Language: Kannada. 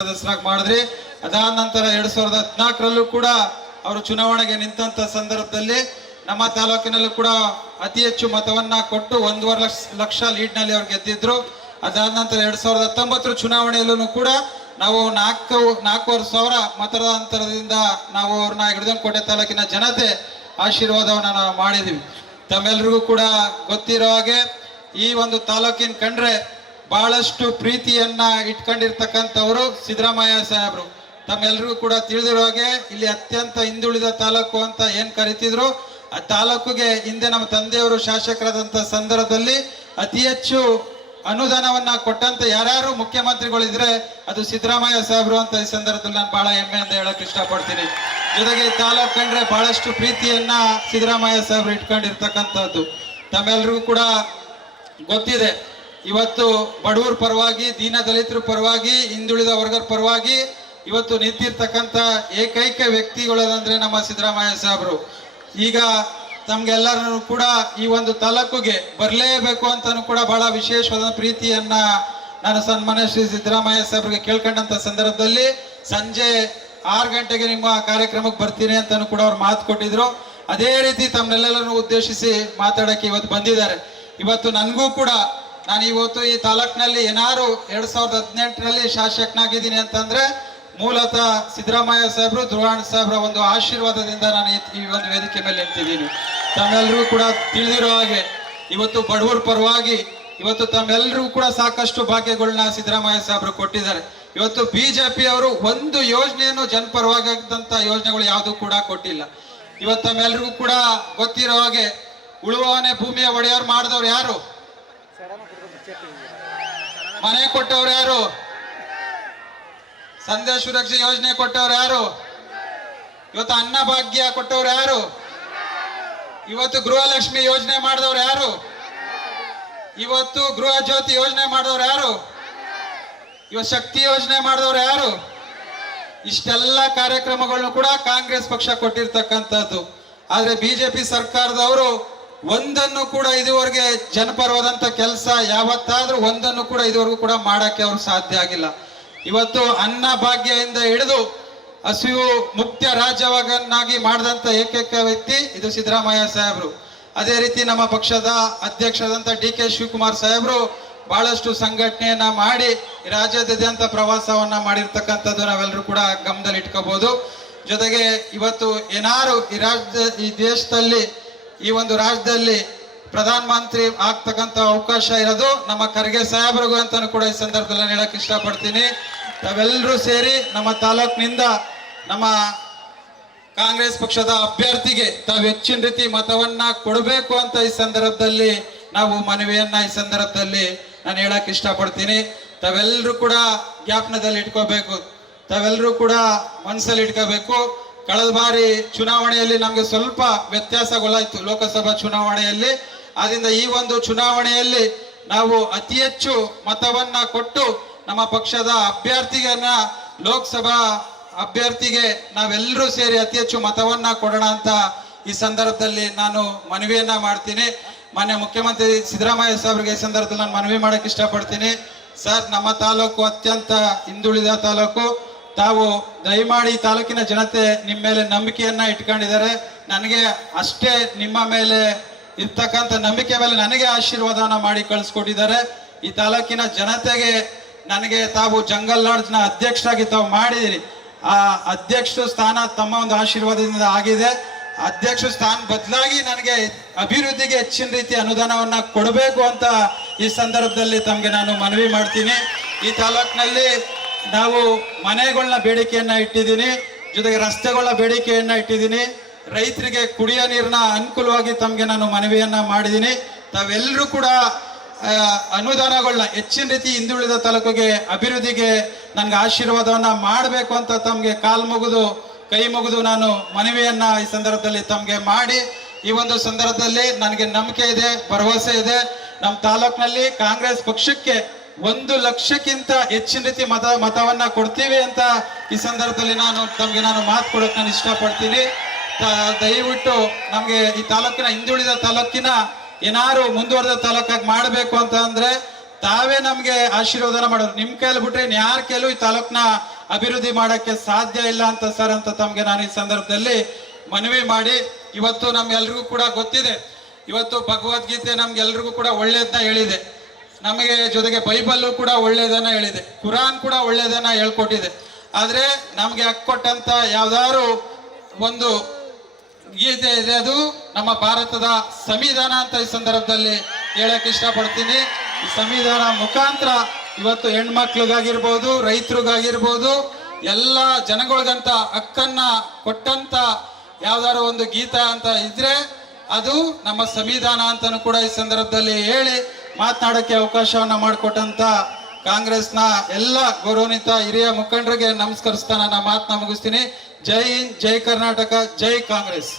ಸದಸ್ಯರಾಗಿ ಮಾಡಿದ್ರಿ. ಅದಾದ ನಂತರ 2014ರಲ್ಲೂ ಕೂಡ ಅವರು ಚುನಾವಣೆಗೆ ನಿಂತ ಸಂದರ್ಭದಲ್ಲಿ ನಮ್ಮ ತಾಲೂಕಿನಲ್ಲೂ ಕೂಡ ಅತಿ ಹೆಚ್ಚು ಮತವನ್ನ ಕೊಟ್ಟು 1.5 ಲಕ್ಷ ಲೀಡ್ ನಲ್ಲಿ ಅವ್ರು ಗೆದ್ದಿದ್ರು. ಅದಾದ ನಂತರ 2019 ಚುನಾವಣೆಯಲ್ಲೂ ಕೂಡ ನಾವು 4,500 ಮತದ ಅಂತರದಿಂದ ನಾವು ಅವ್ರನ್ನ ಹಿಡಿದನಕೋಟೆ ತಾಲೂಕಿನ ಜನತೆ ಆಶೀರ್ವಾದವನ್ನ ನಾವು ಮಾಡಿದ್ವಿ. ತಮ್ಮೆಲ್ರಿಗೂ ಕೂಡ ಗೊತ್ತಿರೋ ಹಾಗೆ ಈ ಒಂದು ತಾಲೂಕಿನ ಕಂಡ್ರೆ ಬಹಳಷ್ಟು ಪ್ರೀತಿಯನ್ನ ಇಟ್ಕೊಂಡಿರ್ತಕ್ಕಂಥವ್ರು ಸಿದ್ದರಾಮಯ್ಯ ಸಾಹೇಬ್ರು. ತಮ್ಮೆಲ್ರಿಗೂ ಕೂಡ ತಿಳಿದಿರೋ ಹಾಗೆ ಇಲ್ಲಿ ಅತ್ಯಂತ ಹಿಂದುಳಿದ ತಾಲೂಕು ಅಂತ ಏನ್ ಕರಿತಿದ್ರು, ಆ ತಾಲೂಕಿಗೆ ಹಿಂದೆ ನಮ್ಮ ತಂದೆಯವರು ಶಾಸಕರಾದಂತ ಸಂದರ್ಭದಲ್ಲಿ ಅತಿ ಹೆಚ್ಚು ಅನುದಾನವನ್ನ ಕೊಟ್ಟಂತ ಯಾರ್ಯಾರು ಮುಖ್ಯಮಂತ್ರಿಗಳಿದ್ರೆ ಅದು ಸಿದ್ದರಾಮಯ್ಯ ಸಾಹೇಬ್ರು ಅಂತ ಈ ಸಂದರ್ಭದಲ್ಲಿ ನಾನು ಬಹಳ ಹೆಮ್ಮೆಯಿಂದ ಹೇಳಕ್ ಇಷ್ಟಪಡ್ತೀನಿ. ಜೊತೆಗೆ ಈ ತಾಲೂಕು ಕಂಡ್ರೆ ಬಹಳಷ್ಟು ಪ್ರೀತಿಯನ್ನ ಸಿದ್ದರಾಮಯ್ಯ ಸಾಹೇಬ್ರು ಇಟ್ಕೊಂಡಿರ್ತಕ್ಕಂಥದ್ದು ತಮ್ಮೆಲ್ರಿಗೂ ಕೂಡ ಗೊತ್ತಿದೆ. ಇವತ್ತು ಬಡವರ ಪರವಾಗಿ, ದೀನ ದಲಿತರ ಪರವಾಗಿ, ಹಿಂದುಳಿದ ವರ್ಗದ ಪರವಾಗಿ ಇವತ್ತು ನಿಂತಿರ್ತಕ್ಕಂಥ ಏಕೈಕ ವ್ಯಕ್ತಿಗಳಂದ್ರೆ ನಮ್ಮ ಸಿದ್ದರಾಮಯ್ಯ ಸಾಹೇಬ್ರು. ಈಗ ತಮ್ಗೆಲ್ಲರೂ ಕೂಡ ಈ ಒಂದು ತಾಲೂಕಿಗೆ ಬರಲೇಬೇಕು ಅಂತಾನು ಕೂಡ ಬಹಳ ವಿಶೇಷವಾದ ಪ್ರೀತಿಯನ್ನ ನಾನು ಸನ್ಮಾನ್ಯ ಶ್ರೀ ಸಿದ್ದರಾಮಯ್ಯ ಸಾಹೇಬ್ರಿಗೆ ಕೇಳ್ಕೊಂಡಂತ ಸಂದರ್ಭದಲ್ಲಿ ಸಂಜೆ 6 ಗಂಟೆಗೆ ನಿಮ್ಮ ಕಾರ್ಯಕ್ರಮಕ್ಕೆ ಬರ್ತೀನಿ ಅಂತಾನು ಕೂಡ ಅವ್ರು ಮಾತು ಕೊಟ್ಟಿದ್ರು. ಅದೇ ರೀತಿ ತಮ್ಮನ್ನೆಲ್ಲರನ್ನು ಉದ್ದೇಶಿಸಿ ಮಾತಾಡಕ್ಕೆ ಇವತ್ತು ಬಂದಿದ್ದಾರೆ. ಇವತ್ತು ನನಗೂ ಕೂಡ ನಾನು ಇವತ್ತು ಈ ತಾಲೂಕಿನಲ್ಲಿ ಏನಾರು 2018ರಲ್ಲಿ ಶಾಸಕನಾಗಿದ್ದೀನಿ ಅಂತಂದ್ರೆ ಮೂಲತಃ ಸಿದ್ದರಾಮಯ್ಯ ಸಾಹೇಬ್ರು, ಧ್ರುವಣ್ಣ ಸಾಹೇಬ್ರ ಒಂದು ಆಶೀರ್ವಾದದಿಂದ ನಾನು ಈ ಒಂದು ವೇದಿಕೆ ಮೇಲೆ ನಿಂತಿದ್ದೀನಿ. ತಮ್ಮೆಲ್ಲರೂ ಕೂಡ ತಿಳಿದಿರೋ ಹಾಗೆ ಇವತ್ತು ಬಡವರ ಪರವಾಗಿ ಇವತ್ತು ತಮ್ಮೆಲ್ಲರಿಗೂ ಕೂಡ ಸಾಕಷ್ಟು ಭಾಗ್ಯಗಳನ್ನ ಸಿದ್ದರಾಮಯ್ಯ ಸಾಹೇಬ್ರು ಕೊಟ್ಟಿದ್ದಾರೆ. ಇವತ್ತು ಬಿಜೆಪಿ ಅವರು ಒಂದು ಯೋಜನೆಯನ್ನು ಜನಪರವಾದಂತ ಯೋಜನೆಗಳು ಯಾವುದು ಕೂಡ ಕೊಟ್ಟಿಲ್ಲ. ಇವತ್ತು ತಮ್ಮೆಲ್ಲರಿಗೂ ಕೂಡ ಗೊತ್ತಿರೋ ಹಾಗೆ ಉಳುವವನೇ ಭೂಮಿಯ ಒಡೆಯವ್ರು ಮಾಡಿದವ್ರು ಯಾರು? ಮನೆ ಕೊಟ್ಟವ್ರು ಯಾರು? ಸಂದೇಶ ಸುರಕ್ಷೆ ಯೋಜನೆ ಕೊಟ್ಟವ್ರು ಯಾರು? ಇವತ್ತು ಅನ್ನ ಭಾಗ್ಯ ಕೊಟ್ಟವ್ರು ಯಾರು? ಇವತ್ತು ಗೃಹಲಕ್ಷ್ಮಿ ಯೋಜನೆ ಮಾಡಿದವ್ರು ಯಾರು? ಇವತ್ತು ಗೃಹ ಜ್ಯೋತಿ ಯೋಜನೆ ಮಾಡಿದವ್ರು ಯಾರು? ಇವತ್ತು ಶಕ್ತಿ ಯೋಜನೆ ಮಾಡಿದವ್ರು ಯಾರು? ಇಷ್ಟೆಲ್ಲ ಕಾರ್ಯಕ್ರಮಗಳನ್ನು ಕೂಡ ಕಾಂಗ್ರೆಸ್ ಪಕ್ಷ ಕೊಟ್ಟಿರ್ತಕ್ಕಂಥದ್ದು. ಆದ್ರೆ ಬಿಜೆಪಿ ಸರ್ಕಾರದವರು ಒಂದನ್ನು ಕೂಡ ಇದುವರೆಗೆ ಜನಪರವಾದಂತ ಕೆಲಸ ಯಾವತ್ತಾದ್ರೂ ಒಂದನ್ನು ಕೂಡ ಇದುವರೆಗೂ ಕೂಡ ಮಾಡಕ್ಕೆ ಅವ್ರು ಸಾಧ್ಯ ಆಗಿಲ್ಲ. ಇವತ್ತು ಅನ್ನ ಭಾಗ್ಯದಿಂದ ಹಿಡಿದು ಹಸಿವು ಮುಕ್ತ ರಾಜ್ಯವನ್ನಾಗಿ ಮಾಡಿದಂತ ಏಕೈಕ ವ್ಯಕ್ತಿ ಇದು ಸಿದ್ದರಾಮಯ್ಯ ಸಾಹೇಬ್ರು. ಅದೇ ರೀತಿ ನಮ್ಮ ಪಕ್ಷದ ಅಧ್ಯಕ್ಷರಾದಂತ DK ಶಿವಕುಮಾರ್ ಸಾಹೇಬ್ರು ಬಹಳಷ್ಟು ಸಂಘಟನೆಯನ್ನ ಮಾಡಿ ರಾಜ್ಯಾದ್ಯಂತ ಪ್ರವಾಸವನ್ನ ಮಾಡಿರ್ತಕ್ಕಂಥದ್ದು ನಾವೆಲ್ಲರೂ ಕೂಡ ಗಮನದಲ್ಲಿ ಇಟ್ಕೋಬಹುದು. ಜೊತೆಗೆ ಇವತ್ತು ಏನಾರು ಈ ದೇಶದಲ್ಲಿ ಈ ಒಂದು ರಾಜ್ಯದಲ್ಲಿ ಪ್ರಧಾನ ಮಂತ್ರಿ ಆಗ್ತಕ್ಕಂಥ ಅವಕಾಶ ಇರೋದು ನಮ್ಮ ಖರ್ಗೆ ಸಾಹೇಬ್ರಿಗೂ ಅಂತಾನು ಕೂಡ ಈ ಸಂದರ್ಭದಲ್ಲಿ ನಾನು ಹೇಳಕ್ ಇಷ್ಟಪಡ್ತೀನಿ. ತಾವೆಲ್ಲರೂ ಸೇರಿ ನಮ್ಮ ತಾಲೂಕಿನಿಂದ ನಮ್ಮ ಕಾಂಗ್ರೆಸ್ ಪಕ್ಷದ ಅಭ್ಯರ್ಥಿಗೆ ತಾವು ಹೆಚ್ಚಿನ ರೀತಿ ಮತವನ್ನ ಕೊಡಬೇಕು ಅಂತ ಈ ಸಂದರ್ಭದಲ್ಲಿ ನಾವು ಮನವಿಯನ್ನ ಈ ಸಂದರ್ಭದಲ್ಲಿ ನಾನು ಹೇಳಕ್ ಇಷ್ಟಪಡ್ತೀನಿ. ತಾವೆಲ್ಲರೂ ಕೂಡ ಜ್ಞಾಪನದಲ್ಲಿ ಇಟ್ಕೋಬೇಕು, ತಾವೆಲ್ಲರೂ ಕೂಡ ಮನಸ್ಸಲ್ಲಿ ಇಟ್ಕೋಬೇಕು. ಕಳೆದ ಬಾರಿ ಚುನಾವಣೆಯಲ್ಲಿ ನಮ್ಗೆ ಸ್ವಲ್ಪ ವ್ಯತ್ಯಾಸಗಳಾಯ್ತು ಲೋಕಸಭಾ ಚುನಾವಣೆಯಲ್ಲಿ. ಆದ್ರಿಂದ ಈ ಒಂದು ಚುನಾವಣೆಯಲ್ಲಿ ನಾವು ಅತಿ ಹೆಚ್ಚು ಮತವನ್ನ ಕೊಟ್ಟು ನಮ್ಮ ಪಕ್ಷದ ಅಭ್ಯರ್ಥಿಗನ್ನ ಲೋಕಸಭಾ ಅಭ್ಯರ್ಥಿಗೆ ನಾವೆಲ್ಲರೂ ಸೇರಿ ಅತಿ ಹೆಚ್ಚು ಮತವನ್ನ ಕೊಡೋಣ ಅಂತ ಈ ಸಂದರ್ಭದಲ್ಲಿ ನಾನು ಮನವಿಯನ್ನ ಮಾಡ್ತೀನಿ. ಮಾನ್ಯ ಮುಖ್ಯಮಂತ್ರಿ ಸಿದ್ದರಾಮಯ್ಯ ಸಾಹೇಬ್ರಿಗೆ ಈ ಸಂದರ್ಭದಲ್ಲಿ ನಾನು ಮನವಿ ಮಾಡಕ್ ಇಷ್ಟಪಡ್ತೀನಿ. ಸರ್, ನಮ್ಮ ತಾಲೂಕು ಅತ್ಯಂತ ಹಿಂದುಳಿದ ತಾಲೂಕು. ತಾವು ದಯಮಾಡಿ ಈ ತಾಲೂಕಿನ ಜನತೆ ನಿಮ್ಮ ಮೇಲೆ ನಂಬಿಕೆಯನ್ನ ಇಟ್ಕೊಂಡಿದ್ದಾರೆ. ನನಗೆ ಅಷ್ಟೇ ನಿಮ್ಮ ಮೇಲೆ ಇರ್ತಕ್ಕಂಥ ನಂಬಿಕೆ ಮೇಲೆ ನನಗೆ ಆಶೀರ್ವಾದವನ್ನ ಮಾಡಿ ಕಳಿಸ್ಕೊಟ್ಟಿದ್ದಾರೆ. ಈ ತಾಲೂಕಿನ ಜನತೆಗೆ ನನಗೆ ತಾವು ಜಂಗಲ್ ಲಾಡ್ಜ್ನ ಅಧ್ಯಕ್ಷರಾಗಿ ತಾವು ಮಾಡಿದಿರಿ. ಆ ಅಧ್ಯಕ್ಷ ಸ್ಥಾನ ತಮ್ಮ ಒಂದು ಆಶೀರ್ವಾದದಿಂದ ಆಗಿದೆ. ಅಧ್ಯಕ್ಷ ಸ್ಥಾನ ಬದಲಾಗಿ ನನಗೆ ಅಭಿವೃದ್ಧಿಗೆ ಹೆಚ್ಚಿನ ರೀತಿ ಅನುದಾನವನ್ನ ಕೊಡಬೇಕು ಅಂತ ಈ ಸಂದರ್ಭದಲ್ಲಿ ತಮಗೆ ನಾನು ಮನವಿ ಮಾಡ್ತೀನಿ. ಈ ತಾಲೂಕಿನಲ್ಲಿ ನಾವು ಮನೆಗಳನ್ನ ಬೇಡಿಕೆಯನ್ನ ಇಟ್ಟಿದ್ದೀನಿ, ಜೊತೆಗೆ ರಸ್ತೆಗಳ ಬೇಡಿಕೆಯನ್ನ ಇಟ್ಟಿದ್ದೀನಿ. ರೈತರಿಗೆ ಕುಡಿಯೋ ನೀರಿನ ಅನುಕೂಲವಾಗಿ ತಮಗೆ ನಾನು ಮನವಿಯನ್ನ ಮಾಡಿದ್ದೀನಿ. ತಾವೆಲ್ಲರೂ ಕೂಡ ಅನುದಾನಗಳನ್ನ ಹೆಚ್ಚಿನ ರೀತಿ ಹಿಂದುಳಿದ ತಾಲೂಕಿಗೆ ಅಭಿವೃದ್ಧಿಗೆ ನನ್ಗೆ ಆಶೀರ್ವಾದವನ್ನ ಮಾಡಬೇಕು ಅಂತ ತಮಗೆ ಕೈ ಮುಗಿದು ನಾನು ಮನವಿಯನ್ನ ಈ ಸಂದರ್ಭದಲ್ಲಿ ತಮಗೆ ಮಾಡಿ, ಈ ಒಂದು ಸಂದರ್ಭದಲ್ಲಿ ನನಗೆ ನಂಬಿಕೆ ಇದೆ, ಭರವಸೆ ಇದೆ. ನಮ್ಮ ತಾಲೂಕಿನಲ್ಲಿ ಕಾಂಗ್ರೆಸ್ ಪಕ್ಷಕ್ಕೆ 1 ಲಕ್ಷಕ್ಕಿಂತ ಹೆಚ್ಚಿನ ರೀತಿ ಮತವನ್ನ ಕೊಡ್ತೀವಿ ಅಂತ ಈ ಸಂದರ್ಭದಲ್ಲಿ ತಮಗೆ ನಾನು ಮಾತು ಕೊಡೋಕೆ ನಾನು ಇಷ್ಟಪಡ್ತೀನಿ. ದಯವಿಟ್ಟು ನಮ್ಗೆ ಈ ತಾಲೂಕಿನ ಹಿಂದುಳಿದ ತಾಲೂಕಿನ ಏನಾರು ಮುಂದುವರೆದ ತಾಲೂಕಾಗಿ ಮಾಡಬೇಕು ಅಂತ ಅಂದ್ರೆ ತಾವೇ ನಮ್ಗೆ ಆಶೀರ್ವಾದನ ಮಾಡೋರು. ನಿಮ್ ಕೈಯಲ್ಲಿ ಬಿಟ್ರೆ ಯಾರ ಕೈಲೂ ಈ ತಾಲೂಕ್ನ ಅಭಿವೃದ್ಧಿ ಮಾಡಕ್ಕೆ ಸಾಧ್ಯ ಇಲ್ಲ ಅಂತ ಸರ್ ಅಂತ ತಮ್ಗೆ ನಾನು ಈ ಸಂದರ್ಭದಲ್ಲಿ ಮನವಿ ಮಾಡಿ, ಇವತ್ತು ನಮ್ಗೆಲ್ರಿಗೂ ಕೂಡ ಗೊತ್ತಿದೆ, ಇವತ್ತು ಭಗವದ್ಗೀತೆ ನಮ್ಗೆಲ್ರಿಗೂ ಕೂಡ ಒಳ್ಳೇದನ್ನ ಹೇಳಿದೆ, ನಮಗೆ ಜೊತೆಗೆ ಬೈಬಲ್ಲು ಕೂಡ ಒಳ್ಳೇದನ್ನ ಹೇಳಿದೆ, ಕುರಾನ್ ಕೂಡ ಒಳ್ಳೇದನ್ನ ಹೇಳ್ಕೊಟ್ಟಿದೆ. ಆದ್ರೆ ನಮ್ಗೆ ಹಕ್ಕೊಟ್ಟಂತ ಯಾವ್ದಾದ್ರು ಒಂದು ಗೀತೆ ಇದೆ, ಅದು ನಮ್ಮ ಭಾರತದ ಸಂವಿಧಾನ ಅಂತ ಈ ಸಂದರ್ಭದಲ್ಲಿ ಹೇಳಕ್ ಇಷ್ಟಪಡ್ತೀನಿ. ಈ ಸಂವಿಧಾನ ಮುಖಾಂತರ ಇವತ್ತು ಹೆಣ್ಮಕ್ಳಿಗಾಗಿರ್ಬೋದು, ರೈತರಿಗಾಗಿರ್ಬೋದು, ಎಲ್ಲ ಜನಗಳಿಗಂತ ಹಕ್ಕನ್ನ ಕೊಟ್ಟಂತ ಯಾವ್ದಾದ್ರು ಒಂದು ಗೀತ ಅಂತ ಇದ್ರೆ ಅದು ನಮ್ಮ ಸಂವಿಧಾನ ಅಂತಾನು ಕೂಡ ಈ ಸಂದರ್ಭದಲ್ಲಿ ಹೇಳಿ ಮಾತನಾಡಕ್ಕೆ ಅವಕಾಶವನ್ನ ಮಾಡಿಕೊಟ್ಟಂತ ಕಾಂಗ್ರೆಸ್ನ ಎಲ್ಲ ಗೌರವಾನ್ವಿತ ಹಿರಿಯ ಮುಖಂಡರಿಗೆ ನಮಸ್ಕರಿಸ್ತಾ ನನ್ನ ಮಾತನ್ನ ಮುಗಿಸ್ತೀನಿ. ಜೈ ಹಿಂದ್, ಜೈ ಕರ್ನಾಟಕ, ಜೈ ಕಾಂಗ್ರೆಸ್.